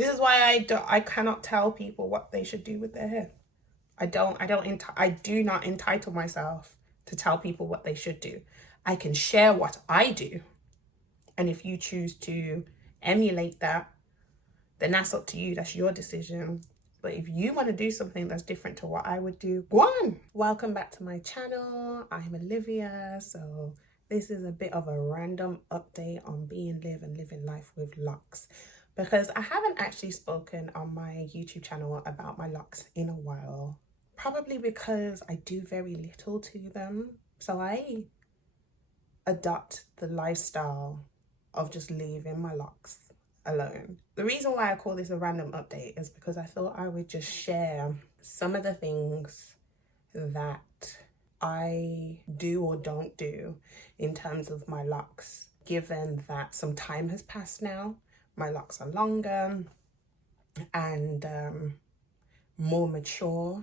This is why I cannot tell people what they should do with their hair. I do not entitle myself to tell people what they should do. I can share what I do. And if you choose to emulate that, then that's up to you. That's your decision. But if you want to do something that's different to what I would do, go on. Welcome back to my channel. I'm Olivia. So this is a bit of a random update on being Liv and living life with locks, because I haven't actually spoken on my YouTube channel about my locks in a while. Probably because I do very little to them. So I adopt the lifestyle of just leaving my locks alone. The reason why I call this a random update is because I thought I would just share some of the things that I do or don't do in terms of my locks, given that some time has passed now. My locks are longer and more mature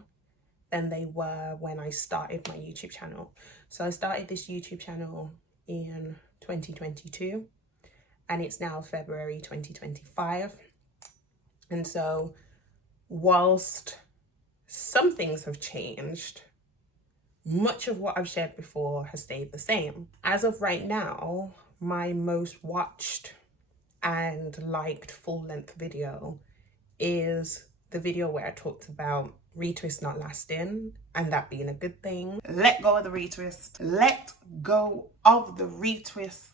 than they were when I started my YouTube channel. So I started this YouTube channel in 2022 and it's now February 2025. And so whilst some things have changed, much of what I've shared before has stayed the same. As of right now, my most watched and liked full length video is the video where I talked about retwist not lasting and that being a good thing. Let go of the retwist. Let go of the retwist,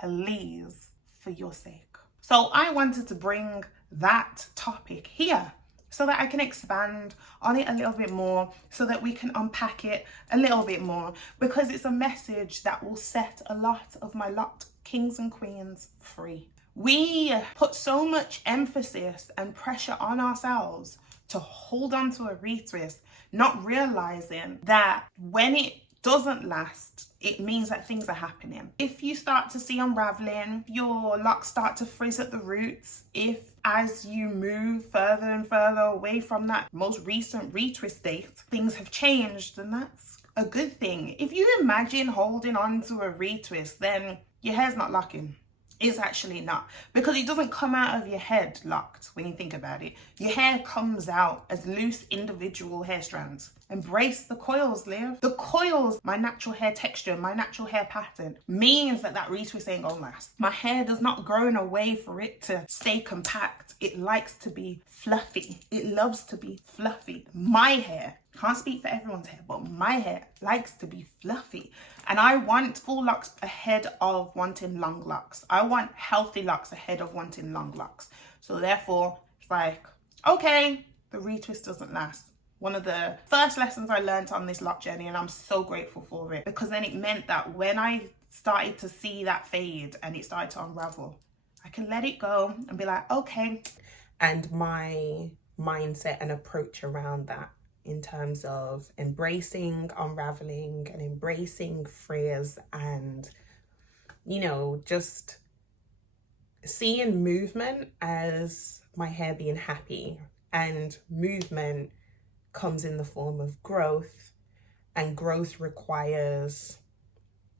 please, for your sake. So I wanted to bring that topic here so that I can expand on it a little bit more, so that we can unpack it a little bit more, because it's a message that will set a lot of my locked kings and queens free. We put so much emphasis and pressure on ourselves to hold on to a retwist, not realizing that when it doesn't last, it means that things are happening. If you start to see unraveling, your locks start to frizz at the roots, if as you move further and further away from that most recent retwist date, things have changed, then that's a good thing. If you imagine holding on to a retwist, then your hair's not locking. It's actually not, because it doesn't come out of your head locked when you think about it. Your hair comes out as loose individual hair strands. Embrace the coils, Liv. The coils, my natural hair texture, my natural hair pattern, means that that retwist ain't gonna last. My hair does not grow in a way for it to stay compact. It likes to be fluffy. It loves to be fluffy. My hair, can't speak for everyone's hair, but my hair likes to be fluffy. And I want full locks ahead of wanting long locks. I want healthy locks ahead of wanting long locks. So therefore, it's like, okay, the retwist doesn't last. One of the first lessons I learned on this lock journey, and I'm so grateful for it, because then it meant that when I started to see that fade and it started to unravel, I can let it go and be like, okay. And my mindset and approach around that, in terms of embracing unraveling and embracing frizz and, you know, just seeing movement as my hair being happy. And movement comes in the form of growth, and growth requires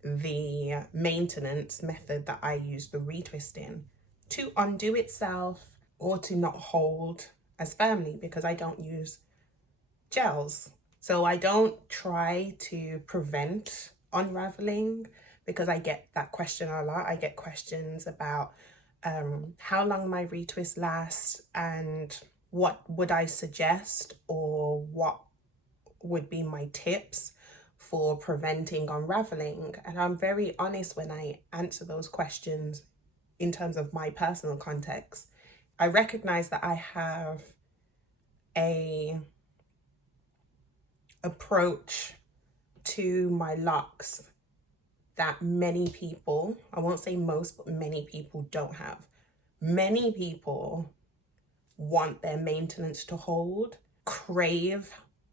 the maintenance method that I use, the retwisting, to undo itself or to not hold as firmly, because I don't use gels. So I don't try to prevent unraveling, because I get that question a lot. I get questions about how long my retwist lasts and what would I suggest, or what would be my tips for preventing unraveling. And I'm very honest when I answer those questions in terms of my personal context. I recognize that I have a approach to my locks that many people, I won't say most, but many people don't have. Many people want their maintenance to hold, crave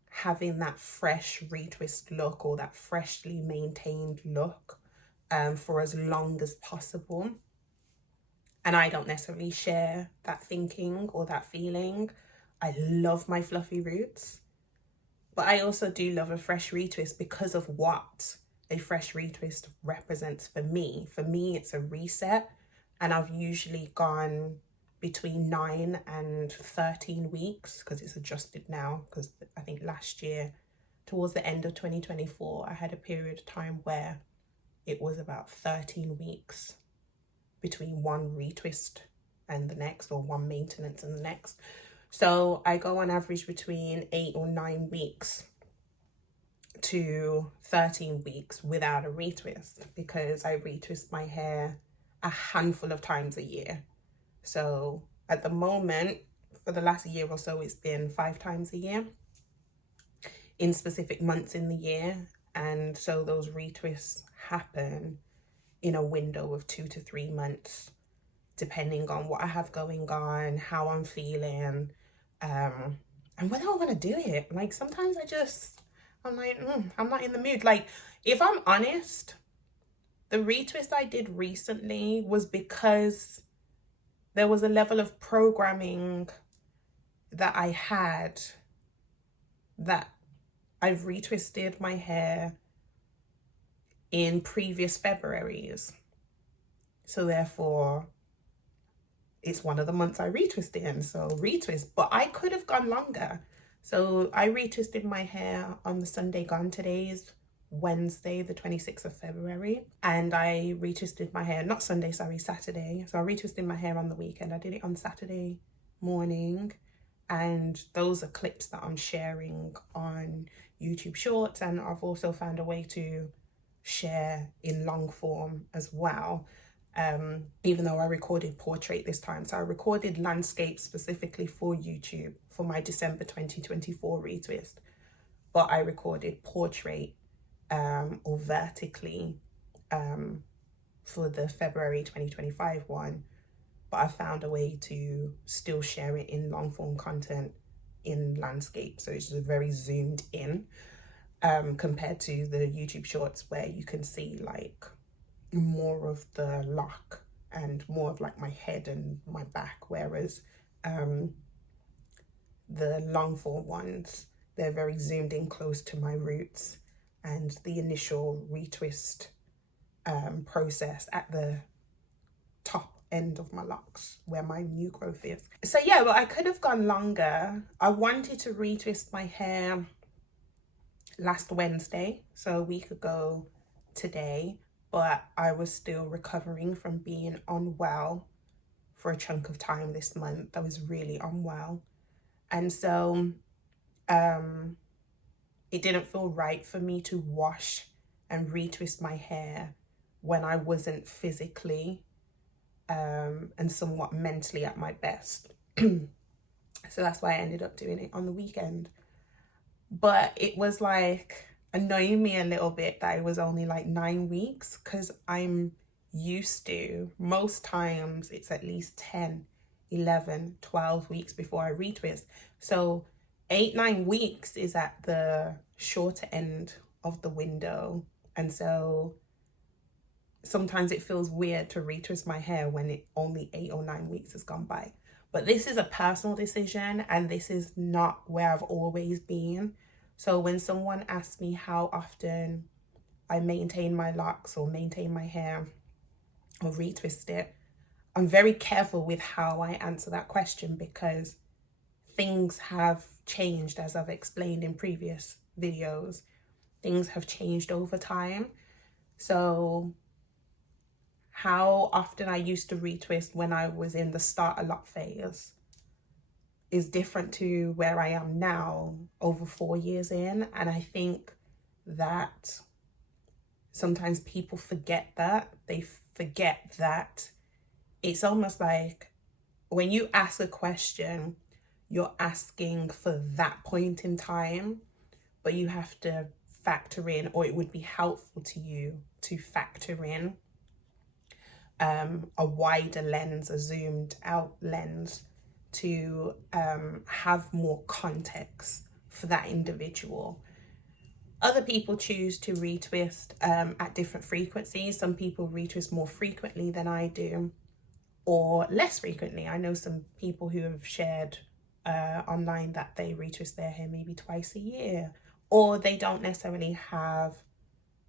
having that fresh retwist look or that freshly maintained look for as long as possible. And I don't necessarily share that thinking or that feeling. I love my fluffy roots, but I also do love a fresh retwist because of what a fresh retwist represents for me. For me, it's a reset, and I've usually gone between 9 and 13 weeks, because it's adjusted now, because I think last year, towards the end of 2024, I had a period of time where it was about 13 weeks between one retwist and the next, or one maintenance and the next. So I go on average between 8 or 9 weeks to 13 weeks without a retwist, because I retwist my hair a handful of times a year. So at the moment, for the last year or so, it's been 5 times a year in specific months in the year. And so those retwists happen in a window of 2 to 3 months, depending on what I have going on, how I'm feeling, and whether I want to do it. Like, sometimes I'm like, I'm not in the mood. Like, if I'm honest, the retwist I did recently was because there was a level of programming that I had that I've retwisted my hair in previous Februaries. So therefore, it's one of the months I retwist in, so retwist. But I could have gone longer. So I retwisted my hair on the Sunday gone. Today's Wednesday, the 26th of February. And I retwisted my hair, not Sunday, sorry, Saturday. So I retwisted my hair on the weekend. I did it on Saturday morning. And those are clips that I'm sharing on YouTube Shorts. And I've also found a way to share in long form as well. Even though I recorded portrait this time. So I recorded landscape specifically for YouTube for my December 2024 retwist. But I recorded portrait or vertically for the February 2025 one. But I found a way to still share it in long form content in landscape. So it's just very zoomed in compared to the YouTube Shorts, where you can see like more of the lock and more of like my head and my back, whereas the long form ones, they're very zoomed in close to my roots, and the initial retwist process at the top end of my locks where my new growth is. So yeah, but I could have gone longer. I wanted to retwist my hair last Wednesday, so a week ago today, but I was still recovering from being unwell for a chunk of time this month. I was really unwell. And so it didn't feel right for me to wash and retwist my hair when I wasn't physically and somewhat mentally at my best. So that's why I ended up doing it on the weekend. But it was like annoying me a little bit that it was only like 9 weeks, because I'm used to, most times it's at least 10, 11, 12 weeks before I retwist. So 8-9 weeks is at the shorter end of the window. And so sometimes it feels weird to retwist my hair when it only 8 or 9 weeks has gone by. But this is a personal decision, and this is not where I've always been. So when someone asks me how often I maintain my locks or maintain my hair or retwist it, I'm very careful with how I answer that question, because things have changed, as I've explained in previous videos. Things have changed over time. So how often I used to retwist when I was in the starter lock phase is different to where I am now, over 4 years in. And I think that sometimes people forget that. They forget that it's almost like when you ask a question, you're asking for that point in time, but you have to factor in, or it would be helpful to you to factor in a wider lens, a zoomed out lens, to have more context for that individual. Other people choose to retwist at different frequencies. Some people retwist more frequently than I do, or less frequently. I know some people who have shared online that they retwist their hair maybe twice a year, or they don't necessarily have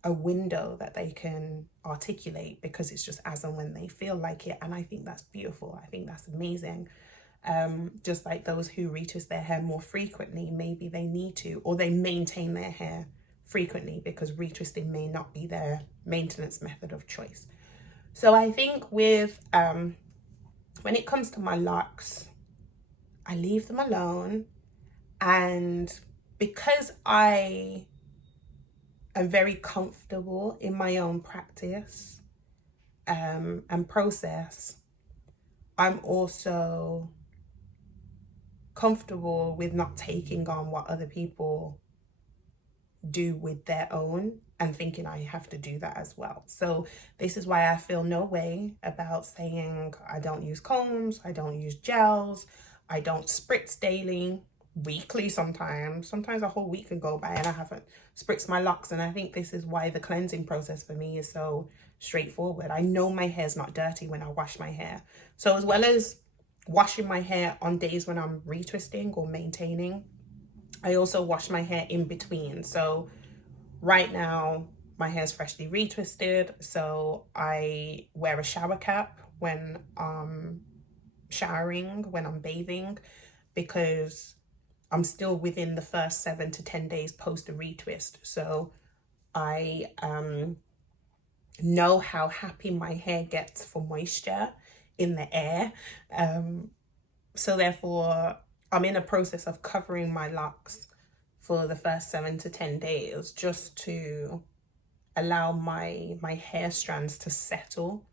a window that they can articulate, because it's just as and when they feel like it. And I think that's beautiful. I think that's amazing. Just like those who retwist their hair more frequently, maybe they need to, or they maintain their hair frequently because retwisting may not be their maintenance method of choice. So I think with when it comes to my locks, I leave them alone. And because I am very comfortable in my own practice and process, I'm also comfortable with not taking on what other people do with their own and thinking I have to do that as well. So this is why I feel no way about saying I don't use combs, I don't use gels, I don't spritz daily, weekly sometimes a whole week can go by and I haven't spritzed my locks. And I think this is why the cleansing process for me is so straightforward. I know my hair's not dirty when I wash my hair. So as well as washing my hair on days when I'm retwisting or maintaining, I also wash my hair in between. So right now my hair's freshly retwisted, so I wear a shower cap when I'm showering, when I'm bathing, because I'm still within the first 7 to 10 days post a retwist. So I know how happy my hair gets for moisture in the air. So therefore, I'm in a process of covering my locks for the first 7 to 10 days just to allow my hair strands to settle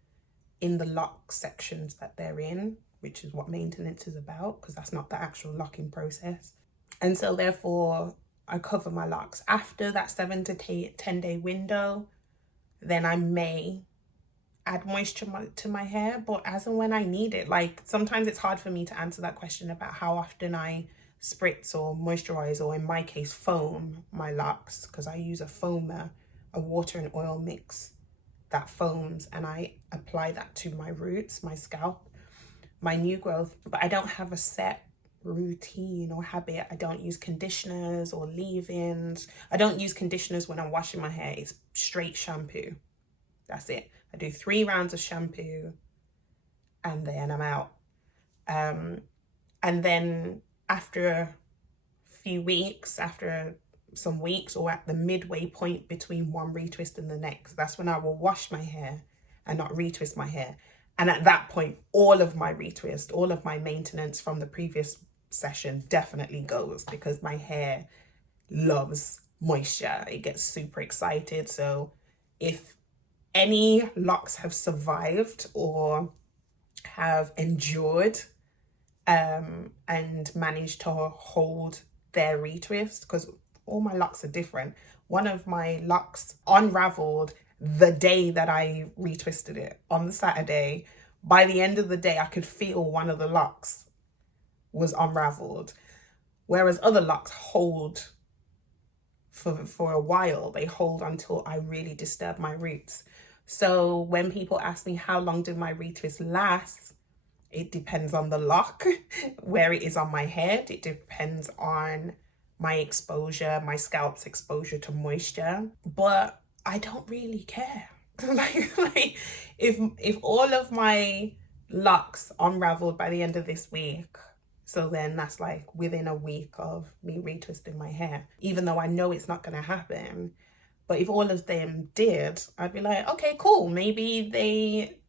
in the lock sections that they're in, which is what maintenance is about, because that's not the actual locking process. And so therefore, I cover my locks. After that 7 to 10 day window, then I may add moisture to my hair, but as and when I need it. Like sometimes it's hard for me to answer that question about how often I spritz or moisturize, or in my case foam my locks, because I use a foamer, a water and oil mix that foams, and I apply that to my roots, my scalp, my new growth. But I don't have a set routine or habit. I don't use conditioners or leave-ins. I don't use conditioners when I'm washing my hair. It's straight shampoo. That's it. I do 3 rounds of shampoo and then I'm out. And then after a few weeks, after some weeks, or at the midway point between one retwist and the next, that's when I will wash my hair and not retwist my hair. And at that point, all of my retwist, all of my maintenance from the previous session definitely goes, because my hair loves moisture. It gets super excited. So if any locks have survived or have endured and managed to hold their retwist, because all my locks are different. One of my locks unraveled the day that I retwisted it on the Saturday. By the end of the day, I could feel one of the locks was unraveled, whereas other locks hold for a while. They hold until I really disturb my roots. So when people ask me how long do my retwists last, it depends on the lock, where it is on my head. It depends on my exposure, my scalp's exposure to moisture. But I don't really care. like if all of my locks unraveled by the end of this week, so then that's like within a week of me retwisting my hair, even though I know it's not going to happen. But if all of them did, I'd be like, okay, cool. Maybe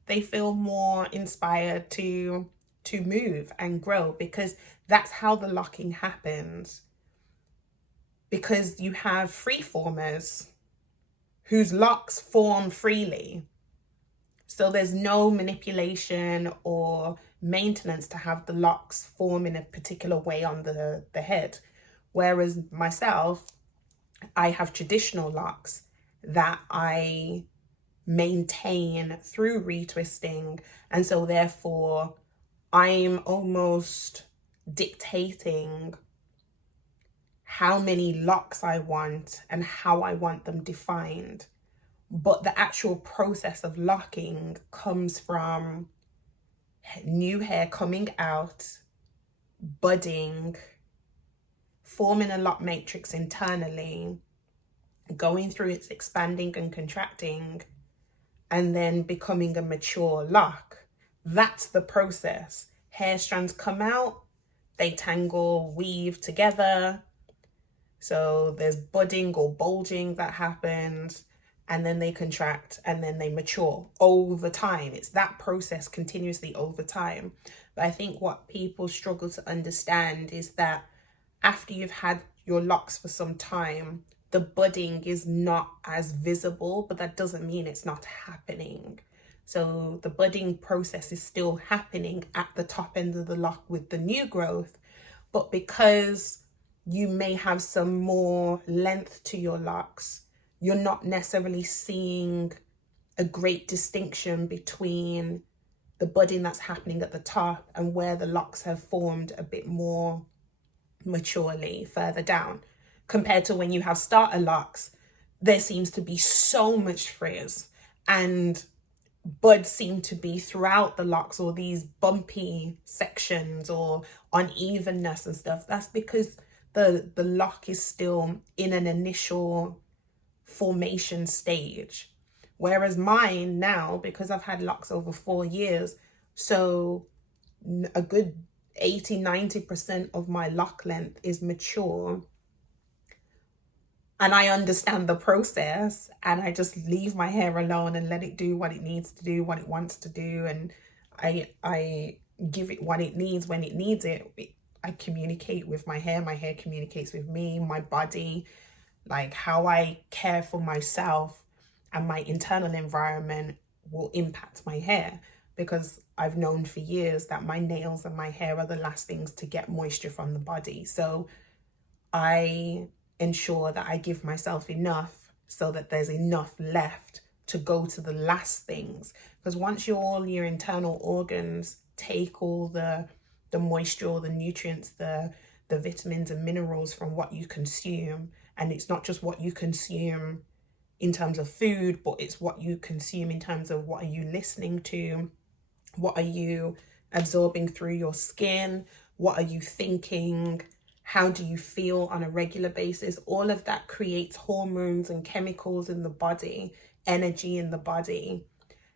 they feel more inspired to move and grow, because that's how the locking happens. Because you have freeformers whose locks form freely. So there's no manipulation or maintenance to have the locks form in a particular way on the head. Whereas myself, I have traditional locks that I maintain through retwisting. And so therefore, I'm almost dictating how many locks I want and how I want them defined. But the actual process of locking comes from new hair coming out, budding, forming a lock matrix internally, going through its expanding and contracting, and then becoming a mature lock. That's the process. Hair strands come out, they tangle, weave together. So there's budding or bulging that happens, and then they contract, and then they mature over time. It's that process continuously over time. But I think what people struggle to understand is that after you've had your locks for some time, the budding is not as visible, but that doesn't mean it's not happening. So the budding process is still happening at the top end of the lock with the new growth, but because you may have some more length to your locks, you're not necessarily seeing a great distinction between the budding that's happening at the top and where the locks have formed a bit more maturely further down. Compared to when you have starter locks, there seems to be so much frizz, and buds seem to be throughout the locks, or these bumpy sections or unevenness and stuff. That's because the lock is still in an initial formation stage. Whereas mine now, because I've had locks over 4 years, so a good 80-90% of my lock length is mature, and I understand the process, and I just leave my hair alone and let it do what it needs to do, what it wants to do, and I give it what it needs when it needs it. I communicate with my hair communicates with me, my body, like how I care for myself and my internal environment will impact my hair, because I've known for years that my nails and my hair are the last things to get moisture from the body. So I ensure that I give myself enough so that there's enough left to go to the last things. Because once all your internal organs take all the moisture, the nutrients, the vitamins and minerals from what you consume, and it's not just what you consume in terms of food, but it's what you consume in terms of what are you listening to, what are you absorbing through your skin, what are you thinking, how do you feel on a regular basis. All of that creates hormones and chemicals in the body, energy in the body,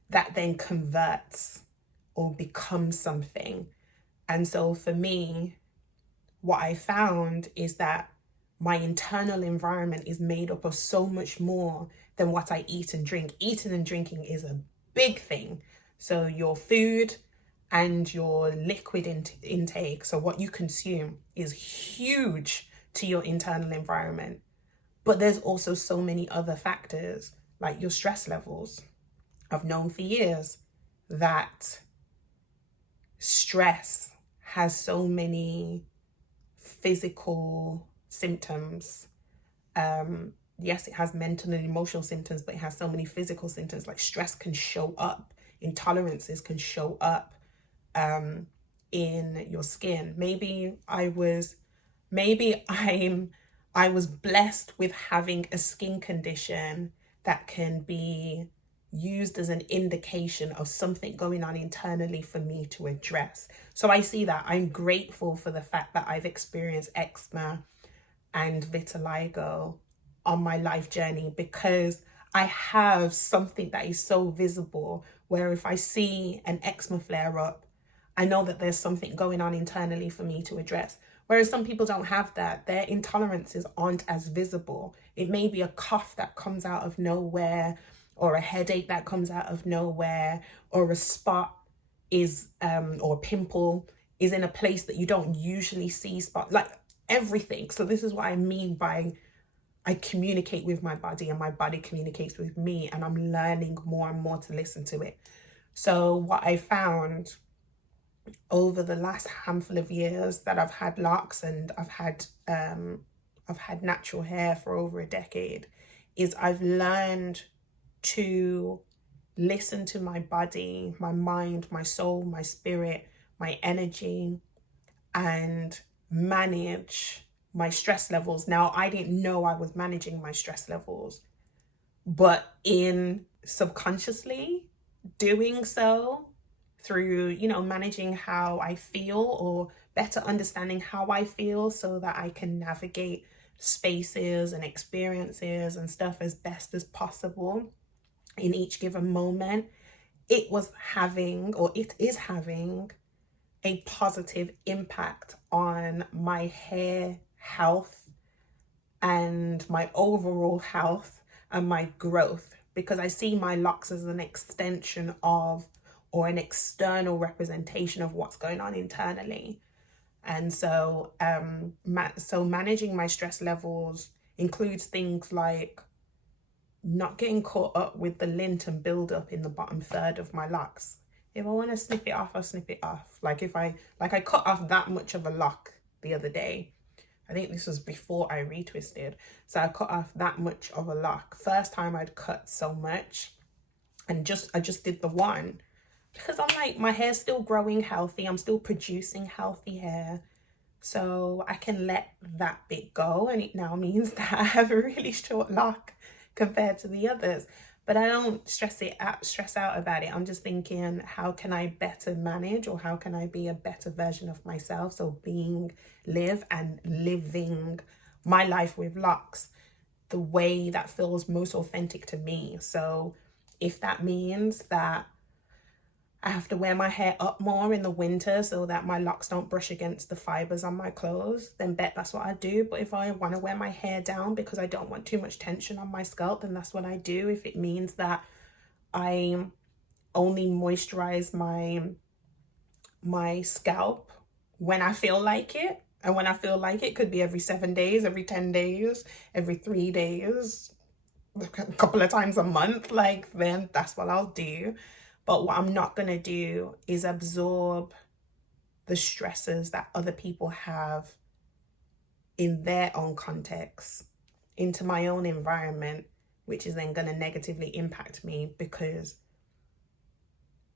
that then converts or becomes something. And so for me, what I found is that my internal environment is made up of so much more than what I eat and drink. Eating and drinking is a big thing. So your food and your liquid intake, so what you consume, is huge to your internal environment. But there's also so many other factors, like your stress levels. I've known for years that stress has so many physical symptoms. Yes, it has mental and emotional symptoms, but it has so many physical symptoms. Like stress can show up, intolerances can show up in your skin. Maybe I was blessed with having a skin condition that can be used as an indication of something going on internally for me to address. So I see that. I'm grateful for the fact that I've experienced eczema and vitiligo on my life journey, because I have something that is so visible, where if I see an eczema flare up, I know that there's something going on internally for me to address. Whereas some people don't have that. Their intolerances aren't as visible. It may be a cough that comes out of nowhere, or a headache that comes out of nowhere, or a spot is, or a pimple is in a place that you don't usually see spot, like everything. So this is what I mean by I communicate with my body and my body communicates with me, and I'm learning more and more to listen to it. So what I found over the last handful of years that I've had locks, and I've had natural hair for over a decade, is I've learned to listen to my body, my mind, my soul, my spirit, my energy, and manage my stress levels. Now, I didn't know I was managing my stress levels, but in subconsciously doing so through, managing how I feel, or better understanding how I feel, so that I can navigate spaces and experiences and stuff as best as possible in each given moment, it was having, or it is having, a positive impact on my hair health and my overall health and my growth, because I see my locks as an extension of, or an external representation of, what's going on internally. And so managing my stress levels includes things like not getting caught up with the lint and build up in the bottom third of my locks. If I want to snip it off, I'll snip it off. Like I cut off that much of a lock the other day. I think this was before I retwisted. So I cut off that much of a lock. First time I'd cut so much, and I just did the one, because I'm like, my hair's still growing healthy. I'm still producing healthy hair. So I can let that bit go. And it now means that I have a really short lock compared to the others. But I don't stress out about it. I'm just thinking, how can I better manage, or how can I be a better version of myself? So live and living my life with locks the way that feels most authentic to me. So if that means that I have to wear my hair up more in the winter so that my locks don't brush against the fibers on my clothes, then that's what I do. But if I want to wear my hair down because I don't want too much tension on my scalp, then that's what I do. If it means that I only moisturize my scalp when I feel like it, and when I feel like it could be every 7 days, every 10 days, every 3 days, a couple of times a month, like, then that's what I'll do. But what I'm not going to do is absorb the stresses that other people have in their own context into my own environment, which is then going to negatively impact me because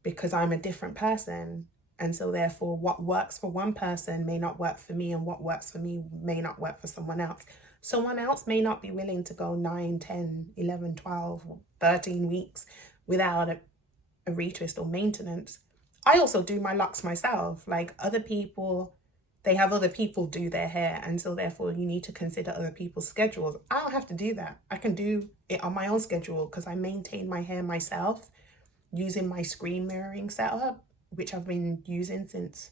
I'm a different person. And so therefore, what works for one person may not work for me, and what works for me may not work for someone else. Someone else may not be willing to go 9, 10, 11, 12, 13 weeks without a retwist or maintenance. I also do my locks myself. Like, other people, they have other people do their hair, and so therefore you need to consider other people's schedules. I don't have to do that. I can do it on my own schedule because I maintain my hair myself using my screen mirroring setup, which I've been using since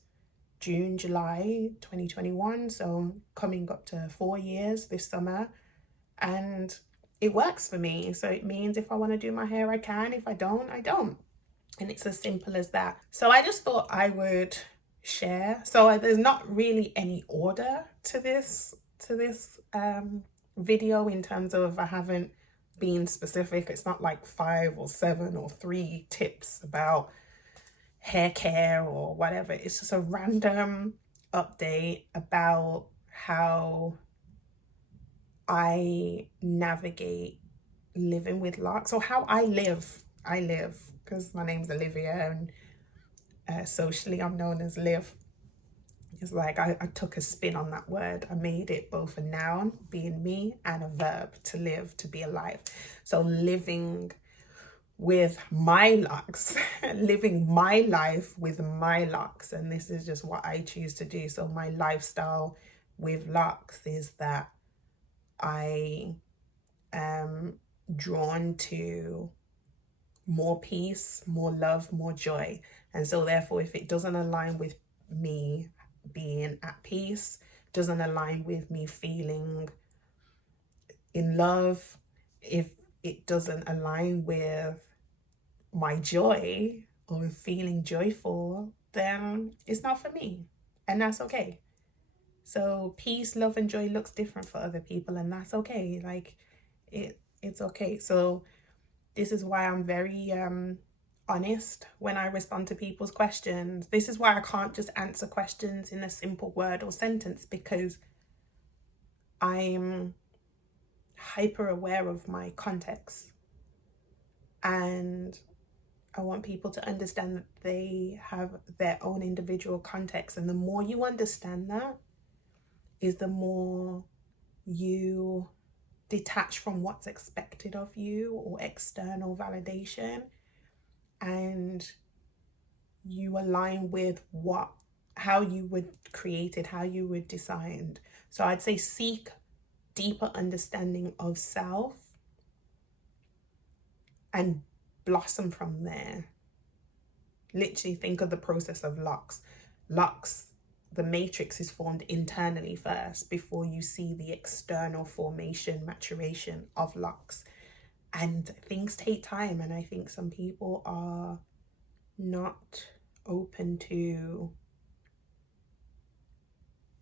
July 2021, so coming up to 4 years this summer, and it works for me. So it means if I want to do my hair, I can. If I don't, I don't. And it's as simple as that. So I just thought I would share. So there's not really any order to this video, in terms of I haven't been specific. It's not like 5 or 7 or 3 tips about hair care or whatever. It's just a random update about how I navigate living with locks, or how I live, because my name's Olivia, and socially I'm known as Liv. It's like I took a spin on that word. I made it both a noun, being me, and a verb, to live, to be alive. So living with my locks, living my life with my locks, and this is just what I choose to do. So my lifestyle with locks is that I am drawn to more peace, more love, more joy. And so therefore, if it doesn't align with me being at peace, doesn't align with me feeling in love, if it doesn't align with my joy or feeling joyful, then it's not for me, and that's okay. So peace, love, and joy looks different for other people, and that's okay. Like, it's okay. So this is why I'm very honest when I respond to people's questions. This is why I can't just answer questions in a simple word or sentence, because I'm hyper aware of my context, and I want people to understand that they have their own individual context. And the more you understand that, is the more you detach from what's expected of you or external validation, and you align with how you would create it, how you would design. So I'd say seek deeper understanding of self and blossom from there. Literally think of the process of locks. Locks, the matrix is formed internally first before you see the external formation, maturation of locks. And things take time, and I think some people are not open to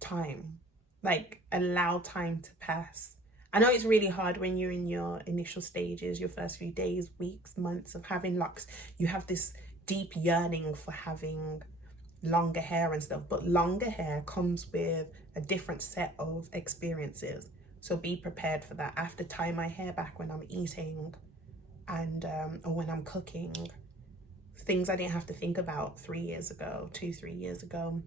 time. Like, allow time to pass. I know it's really hard when you're in your initial stages, your first few days, weeks, months of having locks. You have this deep yearning for having longer hair and stuff, but longer hair comes with a different set of experiences. So be prepared for that. I have to tie my hair back when I'm eating and or when I'm cooking. Things I didn't have to think about 3 years ago, 2-3 years ago.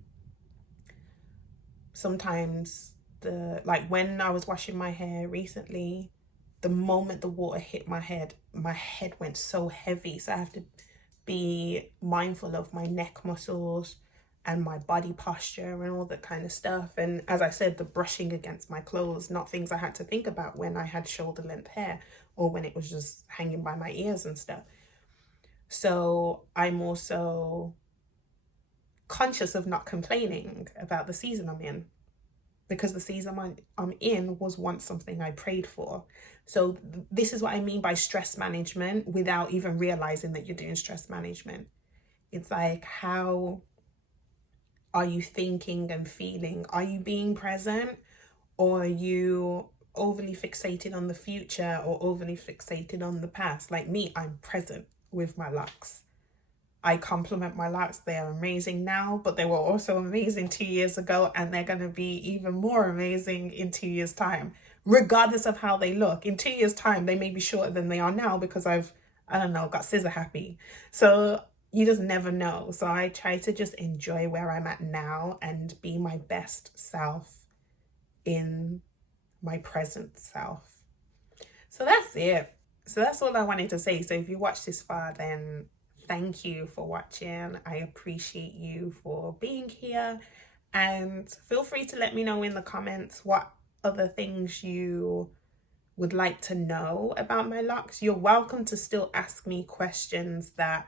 Sometimes when I was washing my hair recently, the moment the water hit my head went so heavy. So I have to be mindful of my neck muscles and my body posture and all that kind of stuff. And as I said, the brushing against my clothes, not things I had to think about when I had shoulder length hair or when it was just hanging by my ears and stuff. So I'm also conscious of not complaining about the season I'm in, because the season I'm in was once something I prayed for. So this is what I mean by stress management without even realizing that you're doing stress management. It's like, how are you thinking and feeling? Are you being present, or are you overly fixated on the future or overly fixated on the past? Like me, I'm present with my locks. I compliment my locks. They are amazing now, but they were also amazing 2 years ago, and they're going to be even more amazing in 2 years' time, regardless of how they look. In 2 years' time, they may be shorter than they are now because I've, got scissor happy. So you just never know. So I try to just enjoy where I'm at now and be my best self in my present self. So that's it. So that's all I wanted to say. So if you watched this far, then thank you for watching. I appreciate you for being here, and feel free to let me know in the comments what other things you would like to know about my locks. You're welcome to still ask me questions that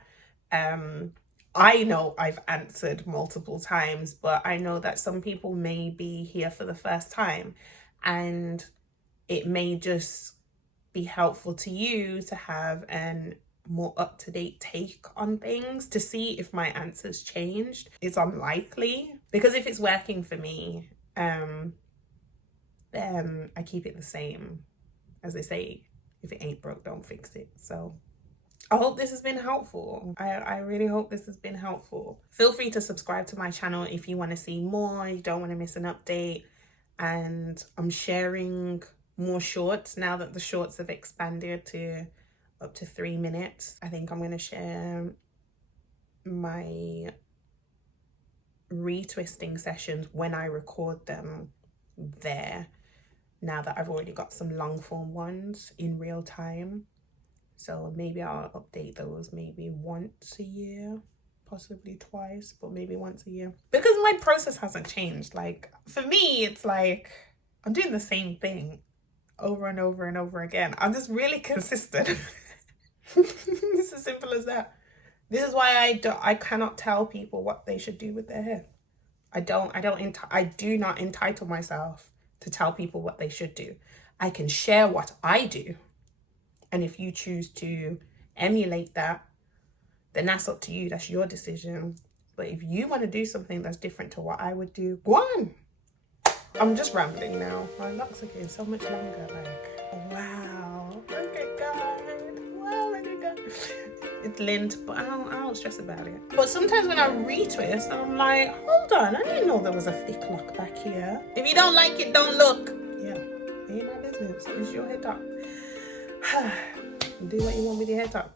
I know I've answered multiple times, but I know that some people may be here for the first time, and it may just be helpful to you to have an more up-to-date take on things, to see if my answers changed. It's unlikely, because if it's working for me, then I keep it the same. As they say, if it ain't broke, don't fix it. So I hope this has been helpful. I really hope this has been helpful. Feel free to subscribe to my channel if you want to see more, you don't want to miss an update. And I'm sharing more shorts now that the shorts have expanded to up to 3 minutes. I think I'm going to share my retwisting sessions when I record them there, now that I've already got some long form ones in real time. So maybe I'll update those maybe once a year, possibly twice, but maybe once a year, because my process hasn't changed. Like, for me, it's like I'm doing the same thing over and over and over again. I'm just really consistent. It's as simple as that. This is why I cannot tell people what they should do with their hair. I do not entitle myself to tell people what they should do. I can share what I do, and if you choose to emulate that, then that's up to you. That's your decision. But if you want to do something that's different to what I would do, go on. I'm just rambling now. My locks are getting so much longer. Like, wow, look at God. Wow, look at God. It's Lint, but I don't stress about it. But sometimes when I retwist, I'm like, hold on, I didn't know there was a thick lock back here. If you don't like it, don't look. Yeah, ain't my business. It's your hair top. Do what you want with your hair top.